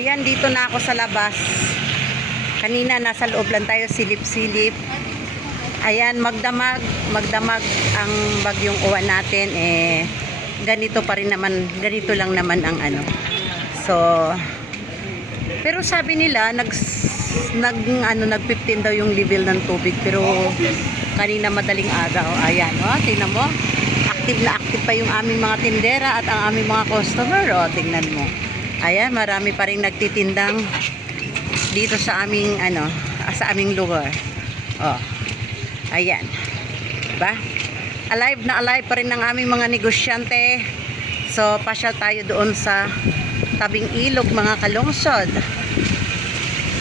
Ayan, dito na ako sa labas. Kanina nasa loob lang tayo, silip-silip. Ayan, magdamag, magdamag ang bagyong uwan natin. Eh, ganito pa rin naman, ganito lang naman ang ano. So, pero sabi nila, nag, nag, ano, nag-15 daw yung level ng tubig. Pero kanina madaling aga. Oh, ayan, oh, tingnan mo. Active na active pa yung aming mga tindera at ang aming mga customer. Oh, tingnan mo. Ayan, marami pa rin nagtitindang dito sa aming ano, sa aming lugar. Oh. Ayan. Diba? Alive na alive pa rin ng aming mga negosyante. So, pasyal tayo doon sa tabing ilog mga kalungsod.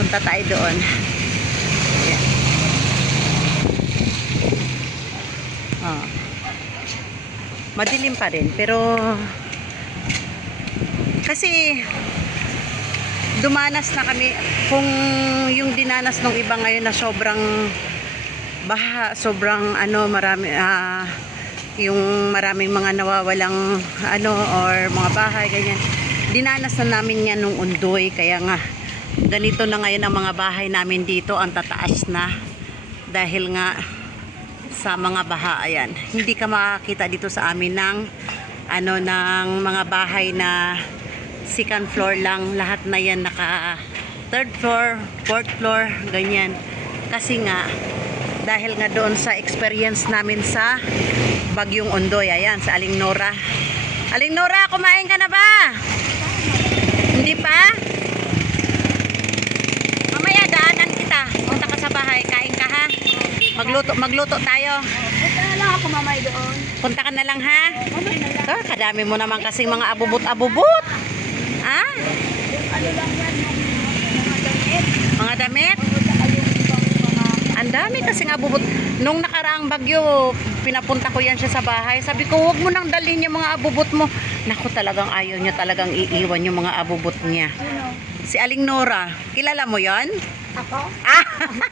Punta tayo doon. Ayan. Oh. Madilim pa rin, pero kasi dumanas na kami kung yung dinanas ng iba ngayon na sobrang baha, sobrang ano, marami ah, yung maraming mga nawawalang ano or mga bahay ganyan. Dinanas na namin yan nung undoy kaya nga ganito na ngayon ang mga bahay namin dito ang tataas na dahil nga sa mga baha ayan. Hindi ka makakita dito sa amin ng ano ng mga bahay na second floor lang lahat na yan naka third floor, fourth floor, ganyan. Kasi nga dahil nga doon sa experience namin sa Bagyong Ondoy, ayan sa Aling Nora. Aling Nora, kumain ka na ba? Hindi pa? Mamaya daanan kita. Punta ka sa bahay, kain ka ha. Magluto, magluto tayo. Punta na lang ako mamay doon. Punta ka na lang ha. Mamay na lang. Ah, kadami mo naman kasing mga abubot-abubot. Ah, Ano lang yan, yung mga damit. mga damit. O. Ang dami kasing abubot. Nung nakaraang bagyo, pinapunta ko yan siya sa bahay. Sabi ko, huwag mo nang dalhin yung mga abubot mo. Naku, talagang ayaw niya talagang iiwan yung mga abubot niya. Si Aling Nora, kilala mo yon? Ako? Ah!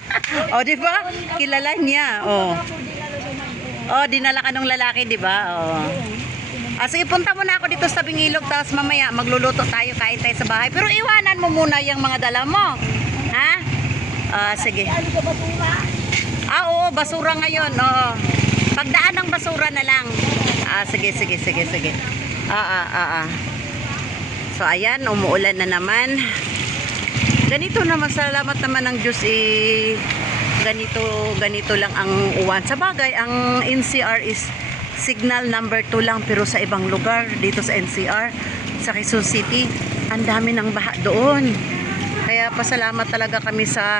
o, di ba? Kilala niya. Oh. Sa mag Oh, dinala ka ng lalaki, di ba? Oh. Ah, sige, punta mo na ako dito sa Bingilog, tapos mamaya magluluto tayo, kain tayo sa bahay. Pero iwanan mo muna yung mga dala mo. Ah, sige. Ah, oo, basura ngayon. Oo. Pagdaan ng basura na lang. Ah, sige, sige, sige, sige. Ah, ah, ah, ah. So, ayan, umuulan na naman. Ganito naman, salamat naman ng Diyos eh, ganito, ganito lang ang uwan. Sa bagay, ang NCR is signal number 2 lang pero sa ibang lugar dito sa NCR sa Quezon City ang dami ng baha doon kaya pasalamat talaga kami sa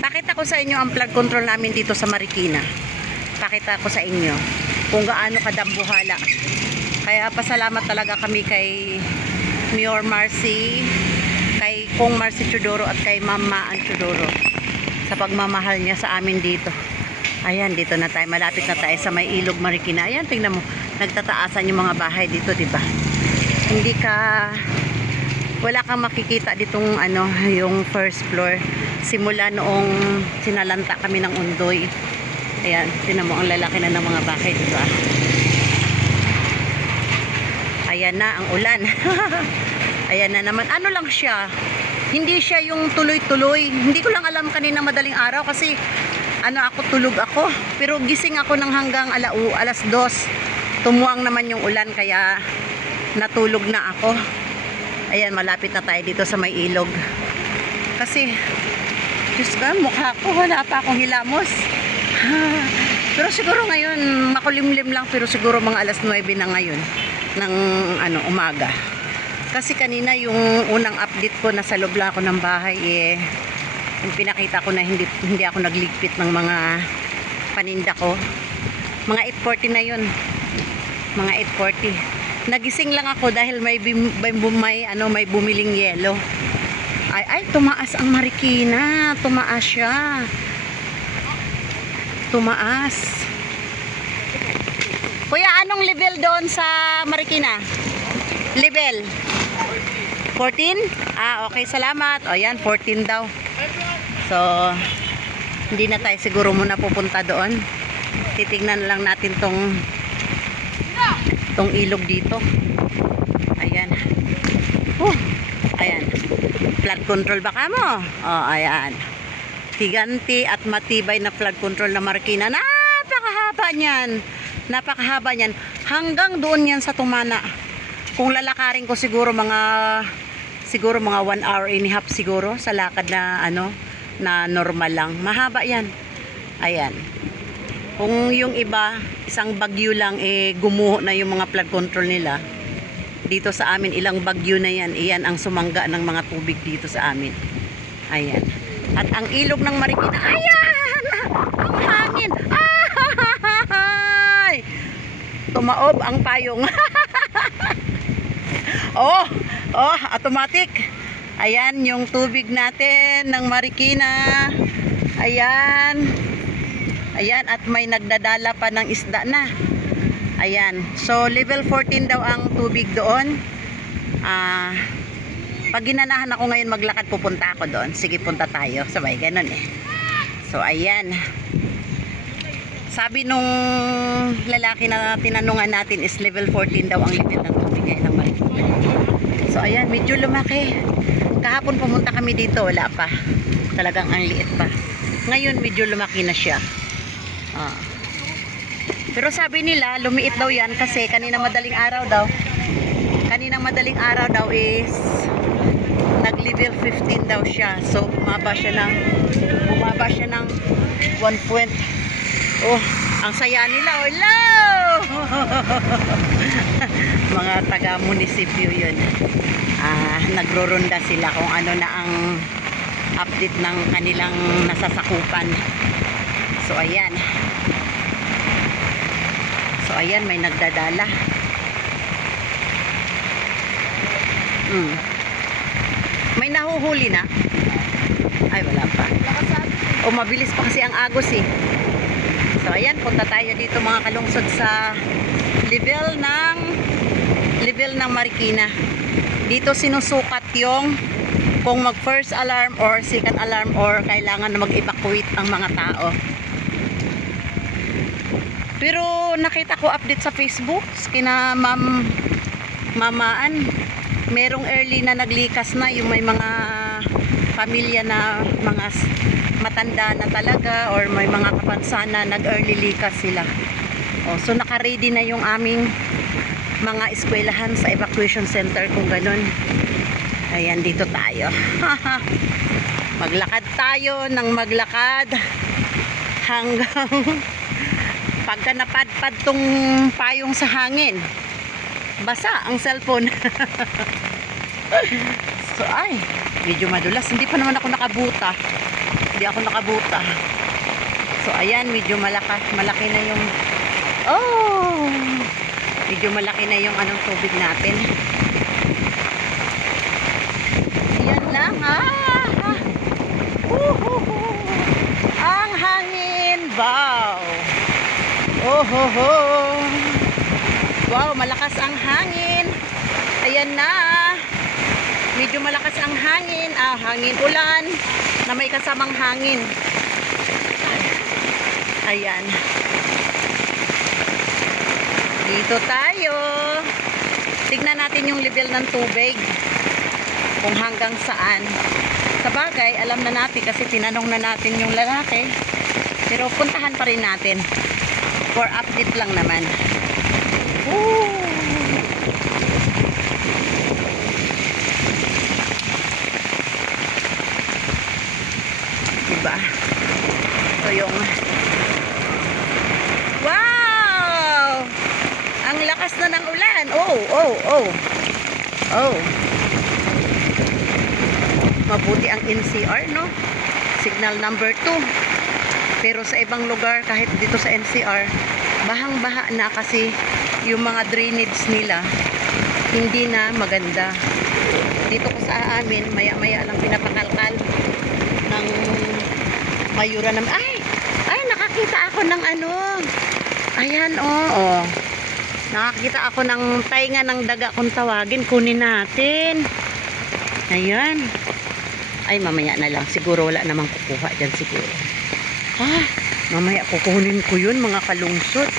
pakita ko sa inyo ang flood control namin dito sa Marikina pakita ko sa inyo kung gaano kadambuhala kaya pasalamat talaga kami kay Mayor Marcy kay Kong Marcy Chudoro at kay Mama An Chudoro sa pagmamahal niya sa amin dito Ayan, dito na tayo. Malapit na tayo sa may ilog Marikina. Ayan, tingnan mo. Nagtataasan yung mga bahay dito, di ba? Hindi ka... Wala kang makikita ditong ano, yung first floor. Simula noong sinalanta kami ng undoy. Ayan, tingnan mo ang lalaki na ng mga bahay, di ba? Ayan na, ang ulan. Ayan na naman. Ano lang siya? Hindi siya yung tuloy-tuloy. Hindi ko lang alam kanina madaling araw kasi ano ako tulog ako pero gising ako ng hanggang alau, alas dos tumuang naman yung ulan kaya natulog na ako ayan malapit na tayo dito sa may ilog. Kasi Diyos ko, mukha ko wala pa akong hilamos. Pero siguro ngayon makulimlim lang pero siguro mga alas 9 na ngayon ng ano umaga. Kasi kanina yung unang update ko nasa loob lang ako ng bahay eh yung pinakita ko na hindi hindi ako nagligpit ng mga paninda ko. Mga 840 na yun. Mga 840 nagising lang ako dahil may, may, may, ano, may bumiling yelo ay ay tumaas ang Marikina tumaas siya tumaas kuya anong level doon sa Marikina level 14? Ah, okay, salamat. O yan, 14 daw. So, hindi na tayo siguro muna pupunta doon. Titingnan lang natin tong tong ilog dito. Ayan. Oh, ayan. Flood control baka mo. Oh, ayan. Tiganti at matibay na flood control na Marikina. Napakahaba niyan. Napakahaba niyan. Hanggang doon yan sa Tumana. Kung lalakarin ko siguro mga siguro mga 1 hour and a half siguro sa lakad na ano na normal lang. Mahaba yan. Ayan. Kung yung iba, isang bagyo lang eh gumuho na yung mga flood control nila. Dito sa amin ilang bagyo na yan. Iyan ang sumangga ng mga tubig dito sa amin. Ayan. At ang ilog ng Marikina, ayan! Ang hangin! Ay! Tumaob ang payong. oh, oh, automatic. Ayan yung tubig natin ng Marikina. Ayan. Ayan, at may nagdadala pa ng isda na. Ayan. So, level 14 daw ang tubig doon. Ah, pag ginanahan ako ngayon maglakad, pupunta ako doon. Sige, punta tayo. Sabay, ganun eh. So, ayan. Sabi nung lalaki na tinanungan natin is level 14 daw ang limit ng tubig ngayon ng Marikina. So, ayan, medyo lumaki. Kahapon pumunta kami dito, wala pa. Talagang ang liit pa. Ngayon, medyo lumaki na siya. Ah. Pero sabi nila, lumiit daw yan kasi kanina madaling araw daw. Kanina madaling araw daw is nag-level 15 daw siya. So, bumaba siya ng bumaba siya ng 1 point. Oh, ang saya nila. Hello! Mga taga-munisipyo yun. Ah, nagro-ronda sila kung ano na ang update ng kanilang nasasakupan. So, ayan. Ayan, may nagdadala. Mm. May nahuhuli na? Ay, wala pa. O, mabilis pa kasi ang agos eh. So, ayan, punta tayo dito mga kalungsod sa level ng level ng Marikina. Dito sinusukat yung kung mag first alarm or second alarm or kailangan na mag-evacuate ang mga tao. Pero nakita ko update sa Facebook kina Ma'am Mamaan. Merong early na naglikas na yung may mga pamilya na mga matanda na talaga or may mga kapansana nag-early likas sila. Oh, so naka-ready na yung aming mga eskwelahan sa evacuation center kung ganun. Ayan, dito tayo. maglakad tayo ng maglakad hanggang pagka napadpad tong payong sa hangin. Basa ang cellphone. so ay, medyo madulas. Hindi pa naman ako nakabuta. Hindi ako nakabuta. So ayan, medyo malakas, malaki na yung Oh! Medyo malaki na yung anong tubig natin. Yan lang ah. Uhuhu. Ang hangin. Wow. Oh ho ho. Wow, malakas ang hangin. Ayan na. Medyo malakas ang hangin. Ah, hangin ulan na may kasamang hangin. Ayan. Dito tayo. Tignan natin yung level ng tubig. Kung hanggang saan. Sa bagay, alam na natin kasi tinanong na natin yung lalaki. Pero puntahan pa rin natin. For update lang naman. Woo! Diba? Ito yung Wow! Ang lakas na ng ulan. Oh, oh, oh. Oh. Mabuti ang NCR, no? Signal number 2. Pero sa ibang lugar, kahit dito sa NCR, bahang-baha na kasi yung mga drainage nila hindi na maganda. Dito ko sa amin, maya-maya lang pinapakalkal ng mayura namin. Ay! Ay, nakakita ako ng ano. Ayan, oh, oh. Nakakita ako ng tainga ng daga kung tawagin. Kunin natin. Ayan. Ay, mamaya na lang. Siguro wala namang kukuha dyan siguro. Ah, mamaya kukunin ko yun mga kalungsod.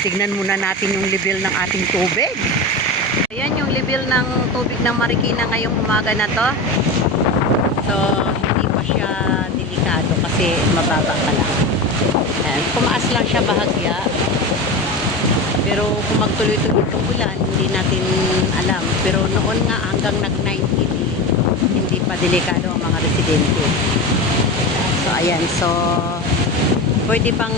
Tignan muna natin yung level ng ating tubig. Ayan yung level ng tubig ng Marikina ngayong umaga na to. So, hindi pa siya delikado kasi mababa pa lang. Ayan. Kumaas lang siya bahagya. Pero kung magtuloy-tuloy itong ulan, hindi natin alam. Pero noon nga hanggang nag-90, hindi pa delikado ang mga residente. So, ayan. So, pwede pang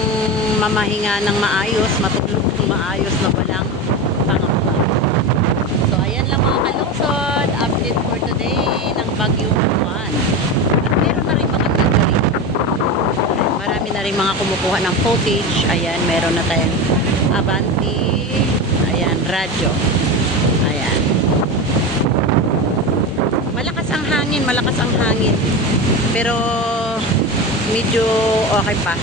mamahinga ng maayos, matulog ng maayos na walang pangamba. So, ayan lang mga kalungsod. Update for today ng Baguio 1. At meron na rin mga nagari. Marami na rin mga kumukuha ng footage. Ayan, meron na tayong Avanti. Ayan, radyo. Ayan. Malakas ang hangin, malakas ang hangin. Pero medyo okay pa.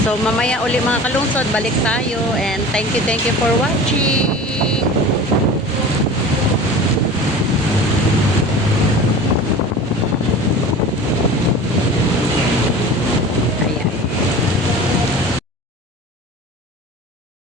So mamaya uli mga kalungsod, balik tayo and thank you, thank you for watching.